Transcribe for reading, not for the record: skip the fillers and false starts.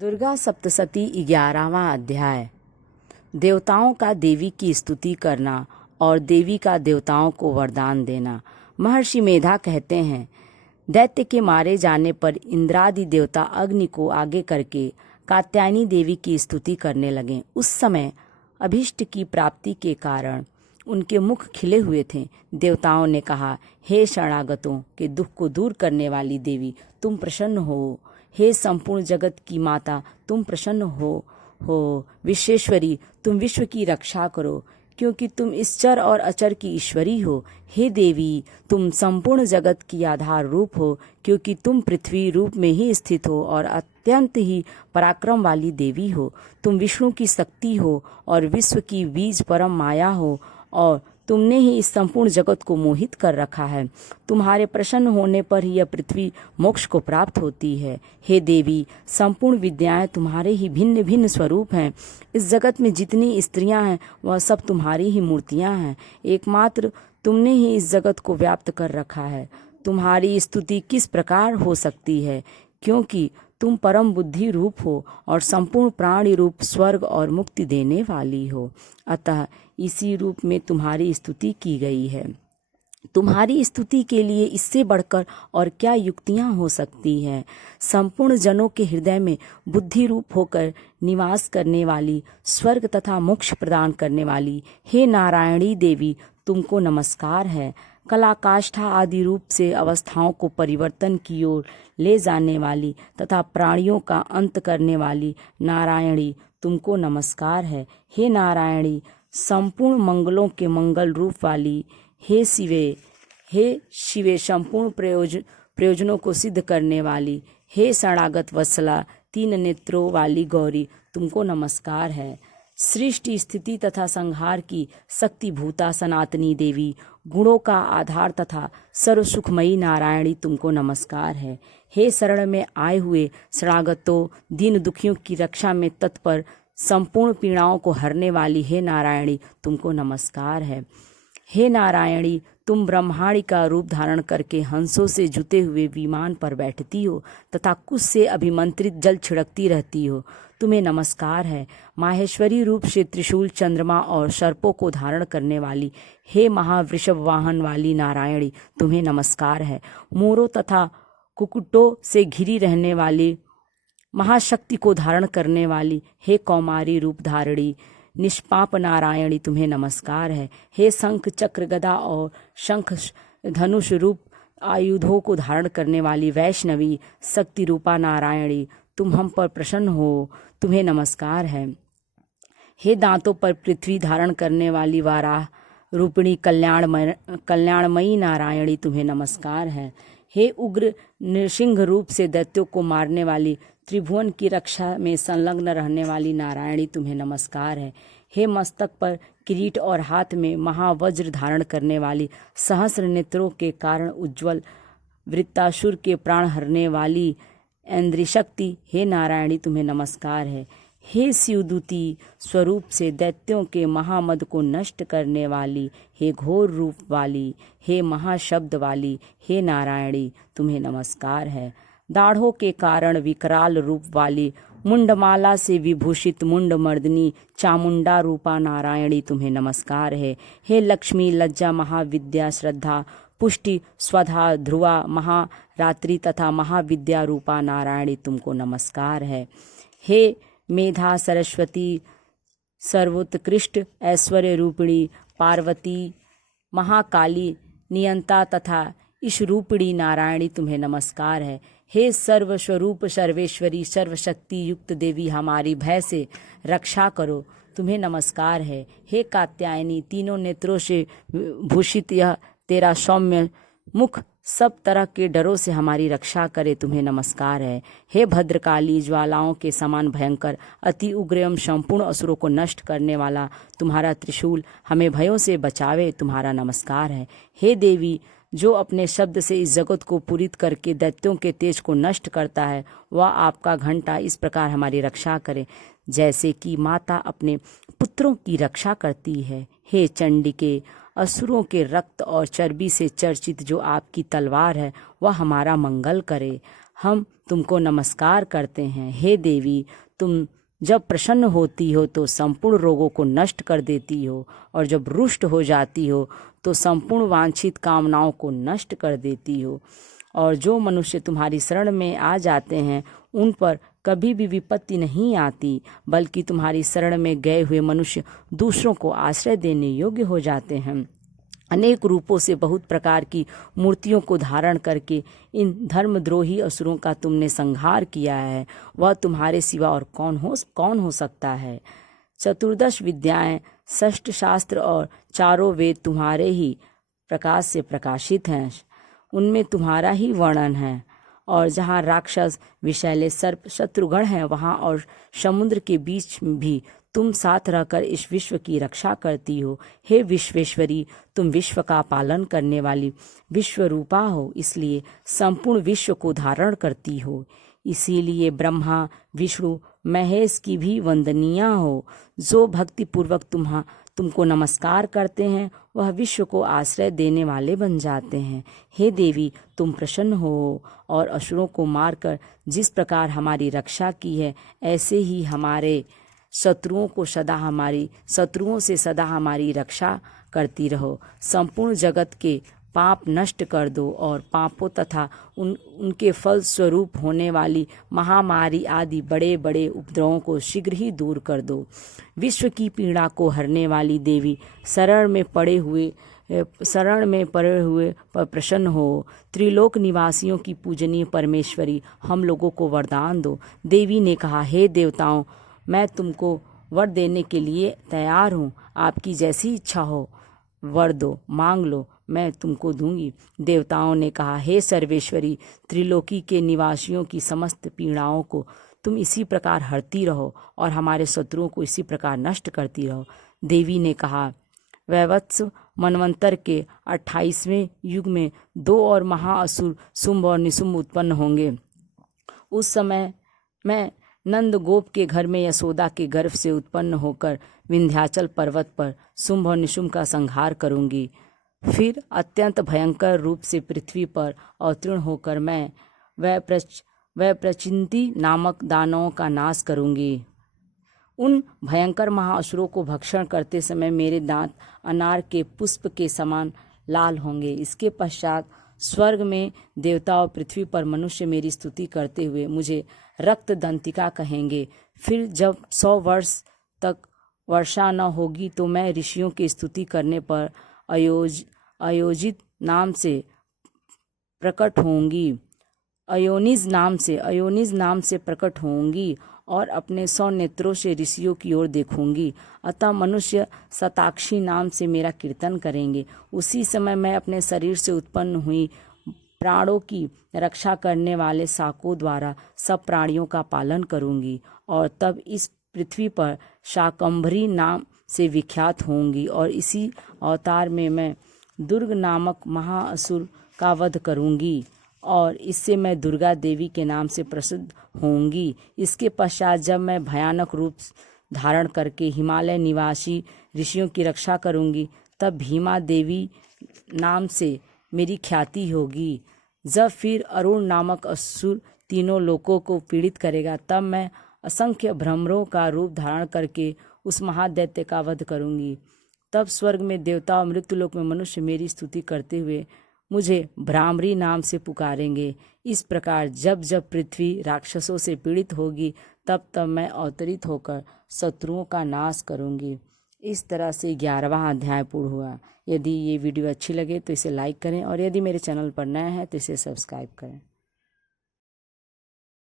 दुर्गा सप्तशती 11वां अध्याय। देवताओं का देवी की स्तुति करना और देवी का देवताओं को वरदान देना। महर्षि मेधा कहते हैं, दैत्य के मारे जाने पर इंद्रादि देवता अग्नि को आगे करके कात्यायनी देवी की स्तुति करने लगे। उस समय अभीष्ट की प्राप्ति के कारण उनके मुख खिले हुए थे। देवताओं ने कहा, हे शरणागतों के दुख को दूर करने वाली देवी, तुम प्रसन्न हो। हे संपूर्ण जगत की माता, तुम प्रसन्न हो। विश्वेश्वरी, तुम विश्व की रक्षा करो, क्योंकि तुम इस चर और अचर की ईश्वरी हो। हे देवी, तुम संपूर्ण जगत की आधार रूप हो, क्योंकि तुम पृथ्वी रूप में ही स्थित हो और अत्यंत ही पराक्रम वाली देवी हो। तुम विष्णु की शक्ति हो और विश्व की बीज परम माया हो, और तुमने ही इस संपूर्ण जगत को मोहित कर रखा है। तुम्हारे प्रसन्न होने पर ही यह पृथ्वी मोक्ष को प्राप्त होती है। हे देवी, संपूर्ण विद्याएं तुम्हारे ही भिन्न भिन्न स्वरूप हैं। इस जगत में जितनी स्त्रियां हैं वह सब तुम्हारी ही मूर्तियां हैं। एकमात्र तुमने ही इस जगत को व्याप्त कर रखा है। तुम्हारी स्तुति किस प्रकार हो सकती है, क्योंकि तुम परम बुद्धि रूप हो और संपूर्ण प्राणी रूप स्वर्ग और मुक्ति देने वाली हो। अतः इसी रूप में तुम्हारी स्तुति की गई है। तुम्हारी स्तुति के लिए इससे बढ़कर और क्या युक्तियां हो सकती हैं। संपूर्ण जनों के हृदय में बुद्धि रूप होकर निवास करने वाली, स्वर्ग तथा मोक्ष प्रदान करने वाली, हे नारायणी देवी, तुमको नमस्कार है। कलाकाष्ठा आदि रूप से अवस्थाओं को परिवर्तन की ओर ले जाने वाली तथा प्राणियों का अंत करने वाली नारायणी, तुमको नमस्कार है। हे नारायणी, संपूर्ण मंगलों के मंगल रूप वाली, हे शिवे संपूर्ण प्रयोजनों को सिद्ध करने वाली, हे शरणागत वत्सला, तीन नेत्रों वाली गौरी, तुमको नमस्कार है। सृष्टि स्थिति तथा संहार की शक्ति भूता सनातनी देवी, गुणों का आधार तथा सर्व सुखमयी नारायणी, तुमको नमस्कार है। हे शरण में आए हुए शरणागतों, दीन दुखियों की रक्षा में तत्पर, संपूर्ण पीड़ाओं को हरने वाली, हे नारायणी, तुमको नमस्कार है। हे नारायणी, तुम ब्रह्मांड का रूप धारण करके हंसों से जुते हुए विमान पर बैठती हो तथा कुश से अभिमंत्रित जल छिड़कती रहती हो, तुम्हें नमस्कार है। माहेश्वरी रूप से त्रिशूल, चंद्रमा और सर्पों को धारण करने वाली, हे महावृषभ वाहन वाली नारायणी, तुम्हें नमस्कार है। मोरों तथा कुक्कुटों से घिरी रहने वाली, महाशक्ति को धारण करने वाली, हे कौमारी रूप धारणी निष्पाप नारायणी, तुम्हें नमस्कार है। हे शंख चक्र गदा और शंख धनुष रूप आयुधों को धारण करने वाली वैष्णवी शक्ति रूपा नारायणी, तुम हम पर प्रसन्न हो, तुम्हें नमस्कार है। हे दांतों पर पृथ्वी धारण करने वाली वाराह रूपिणी कल्याणमयी नारायणी, तुम्हें नमस्कार है। हे उग्र नृसिंह रूप से दैत्यों को मारने वाली, त्रिभुवन की रक्षा में संलग्न रहने वाली नारायणी, तुम्हें नमस्कार है। हे मस्तक पर किरीट और हाथ में महावज्र धारण करने वाली, सहस्र नेत्रों के कारण उज्ज्वल वृत्तासुर के प्राण हरने वाली इंद्रिशक्ति, हे नारायणी, तुम्हें नमस्कार है। हे शिवदूती स्वरूप से दैत्यों के महामद को नष्ट करने वाली, हे घोर रूप वाली, हे महाशब्द वाली, हे नारायणी, तुम्हें नमस्कार है। दाढ़ों के कारण विकराल रूप वाली, मुंडमाला से विभूषित मुंड मर्दनी चामुंडा रूपा नारायणी, तुम्हें नमस्कार है। हे लक्ष्मी, लज्जा, महाविद्या, श्रद्धा, पुष्टि, स्वधा, ध्रुवा, महारात्रि तथा महाविद्या रूपा नारायणी, तुमको नमस्कार है। हे मेधा, सरस्वती, सर्वोत्कृष्ट ऐश्वर्य रूपिणी पार्वती, महाकाली, नियंता तथा ईश रूपिणी नारायणी, तुम्हें नमस्कार है। हे सर्वस्वरूप सर्वेश्वरी सर्वशक्ति युक्त देवी, हमारी भय से रक्षा करो, तुम्हें नमस्कार है। हे कात्यायनी, तीनों नेत्रों से भूषित यह तेरा सौम्य मुख सब तरह के डरों से हमारी रक्षा करे, तुम्हें नमस्कार है। हे भद्रकाली, ज्वालाओं के समान भयंकर, अति उग्र एवं संपूर्ण असुरों को नष्ट करने वाला तुम्हारा त्रिशूल हमें भयों से बचावे, तुम्हारा नमस्कार है। हे देवी, जो अपने शब्द से इस जगत को पूरित करके दैत्यों के तेज को नष्ट करता है, वह आपका घंटा इस प्रकार हमारी रक्षा करे, जैसे कि माता अपने पुत्रों की रक्षा करती है। हे चंडिके, असुरों के रक्त और चर्बी से चर्चित जो आपकी तलवार है, वह हमारा मंगल करे। हम तुमको नमस्कार करते हैं। हे देवी, तुम जब प्रसन्न होती हो तो संपूर्ण रोगों को नष्ट कर देती हो, और जब रुष्ट हो जाती हो तो संपूर्ण वांछित कामनाओं को नष्ट कर देती हो। और जो मनुष्य तुम्हारी शरण में आ जाते हैं उन पर कभी भी विपत्ति नहीं आती, बल्कि तुम्हारी शरण में गए हुए मनुष्य दूसरों को आश्रय देने योग्य हो जाते हैं। अनेक रूपों से बहुत प्रकार की मूर्तियों को धारण करके इन धर्मद्रोही असुरों का तुमने संहार किया है। वह तुम्हारे सिवा और कौन हो सकता है। चतुर्दश विद्याएं, षष्ठ शास्त्र और चारों वेद तुम्हारे ही प्रकाश से प्रकाशित हैं। उनमें तुम्हारा ही वर्णन है। और जहाँ राक्षस, विषैले सर्प, शत्रुगण हैं, वहाँ और समुद्र के बीच भी तुम साथ रहकर इस विश्व की रक्षा करती हो। हे विश्वेश्वरी, तुम विश्व का पालन करने वाली विश्वरूपा हो, इसलिए संपूर्ण विश्व को धारण करती हो। इसीलिए ब्रह्मा, विष्णु, महेश की भी वंदनीय हो। जो भक्तिपूर्वक तुमको नमस्कार करते हैं वह विश्व को आश्रय देने वाले बन जाते हैं। हे देवी, तुम प्रसन्न हो और असुरों को मारकर जिस प्रकार हमारी रक्षा की है, ऐसे ही हमारे शत्रुओं से सदा हमारी रक्षा करती रहो। संपूर्ण जगत के पाप नष्ट कर दो और पापों तथा उनके फल स्वरूप होने वाली महामारी आदि बड़े बड़े उपद्रवों को शीघ्र ही दूर कर दो। विश्व की पीड़ा को हरने वाली देवी, शरण में पड़े हुए पर प्रसन्न हो। त्रिलोक निवासियों की पूजनीय परमेश्वरी, हम लोगों को वरदान दो। देवी ने कहा, हे देवताओं, मैं तुमको वर देने के लिए तैयार हूँ। आपकी जैसी इच्छा हो वर दो, मांग लो, मैं तुमको दूंगी। देवताओं ने कहा, हे सर्वेश्वरी, त्रिलोकी के निवासियों की समस्त पीड़ाओं को तुम इसी प्रकार हरती रहो और हमारे शत्रुओं को इसी प्रकार नष्ट करती रहो। देवी ने कहा, वैवत्स मनवंतर के 28वें युग में 2 और महाअसुर शुंभ और निशुंभ उत्पन्न होंगे। उस समय मैं नंद गोप के घर में यशोदा के गर्भ से उत्पन्न होकर विंध्याचल पर्वत पर शुंभ और निशुंभ का संहार करूंगी। फिर अत्यंत भयंकर रूप से पृथ्वी पर अवतीर्ण होकर मैं वैप्रचिंती नामक दानवों का नाश करूंगी। उन भयंकर महाअसुरों को भक्षण करते समय मेरे दांत अनार के पुष्प के समान लाल होंगे। इसके पश्चात स्वर्ग में देवता और पृथ्वी पर मनुष्य मेरी स्तुति करते हुए मुझे रक्त दंतिका कहेंगे। फिर जब 100 वर्ष तक वर्षा न होगी तो मैं ऋषियों की स्तुति करने पर अयोनिज नाम से प्रकट होंगी और अपने 100 नेत्रों से ऋषियों की ओर देखूंगी। अतः मनुष्य शताक्षी नाम से मेरा कीर्तन करेंगे। उसी समय मैं अपने शरीर से उत्पन्न हुई प्राणों की रक्षा करने वाले शाकों द्वारा सब प्राणियों का पालन करूंगी और तब इस पृथ्वी पर शाकंभरी नाम से विख्यात होंगी। और इसी अवतार में मैं दुर्ग नामक महाअसुर का वध करूंगी और इससे मैं दुर्गा देवी के नाम से प्रसिद्ध होंगी। इसके पश्चात जब मैं भयानक रूप धारण करके हिमालय निवासी ऋषियों की रक्षा करूंगी, तब भीमा देवी नाम से मेरी ख्याति होगी। जब फिर अरुण नामक असुर तीनों लोकों को पीड़ित करेगा, तब मैं असंख्य भ्रमरों का रूप धारण करके उस महादैत्य का वध करूंगी। तब स्वर्ग में देवता और मृत्युलोक में मनुष्य मेरी स्तुति करते हुए मुझे भ्रामरी नाम से पुकारेंगे। इस प्रकार जब जब पृथ्वी राक्षसों से पीड़ित होगी, तब तब मैं अवतरित होकर शत्रुओं का नाश करूंगी। इस तरह से 11वां अध्याय पूर्ण हुआ। यदि ये वीडियो अच्छी लगे तो इसे लाइक करें और यदि मेरे चैनल पर नए हैं तो इसे सब्सक्राइब करें।